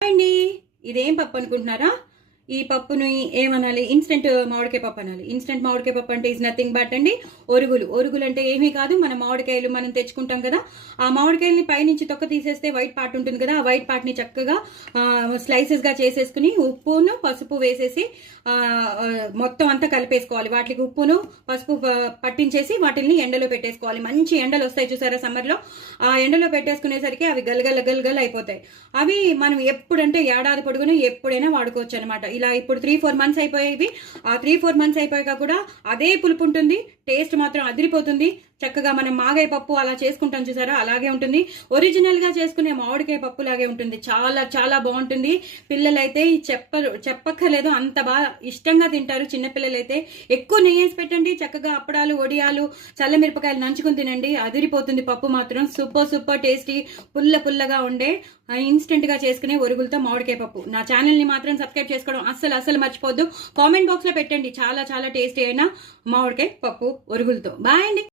అండి, ఇదేం పప్పు అనుకుంటున్నారా? ఈ పప్పుని ఏమనాలి? ఇన్స్టెంట్ మామిడికాయ పప్పు అనాలి. ఇన్స్టెంట్ మామిడికాయ పప్పు అంటే ఈజ్ నథింగ్ బట్ అండి ఒరుగులు అంటే ఏమీ కాదు. మన మామిడికాయలు మనం తెచ్చుకుంటాం కదా, ఆ మామిడికాయల్ని పైనుంచి తొక్క తీసేస్తే వైట్ పార్ట్ ఉంటుంది కదా, ఆ వైట్ పార్ట్ని చక్కగా స్లైసెస్ గా చేసేసుకుని ఉప్పును పసుపు వేసేసి మొత్తం అంతా కలిపేసుకోవాలి. వాటికి ఉప్పును పసుపు పట్టించేసి వాటిని ఎండలో పెట్టేసుకోవాలి. మంచి ఎండలు వస్తాయి చూసారా సమ్మర్లో, ఆ ఎండలో పెట్టేసుకునేసరికి అవి గలగల అయిపోతాయి. అవి మనం ఎప్పుడంటే ఏడాది పొడుగును ఎప్పుడైనా వాడుకోవచ్చు అనమాట. ఇలా ఇప్పుడు 3-4 మంత్స్ అయిపోయేవి. ఆ 3-4 మంత్స్ అయిపోయాక కూడా అదే పులుపు ఉంటుంది, టేస్ట్ మాత్రం అదిరిపోతుంది. చక్కగా మనం మాగాయ పప్పు అలా చేసుకుంటాం చూసారా, అలాగే ఉంటుంది. ఒరిజినల్ గా చేసుకునే మామిడికాయ పప్పు లాగే ఉంటుంది. చాలా చాలా బాగుంటుంది. పిల్లలైతే చెప్పక్కర్లేదు, అంత బాగా ఇష్టంగా తింటారు. చిన్నపిల్లలైతే ఎక్కువ నెయ్యి వేసి పెట్టండి, చక్కగా అప్పడాలు వడియాలు చల్లమిరపకాయలు నంచుకుని తినండి, అదిరిపోతుంది. పప్పు మాత్రం సూపర్ టేస్టీ, పుల్లగా ఉండే ఇన్స్టెంట్ గా చేసుకునే ఒరుగులతో మామిడికాయ పప్పు. నా ఛానల్ ని మాత్రం సబ్స్క్రైబ్ చేసుకోవడం అస్సలు మర్చిపోద్దు. కామెంట్ బాక్స్ లో పెట్టండి చాలా టేస్టీ అయిన మామిడికాయ పప్పు ఒరుగులతో. బాయ్ అండి.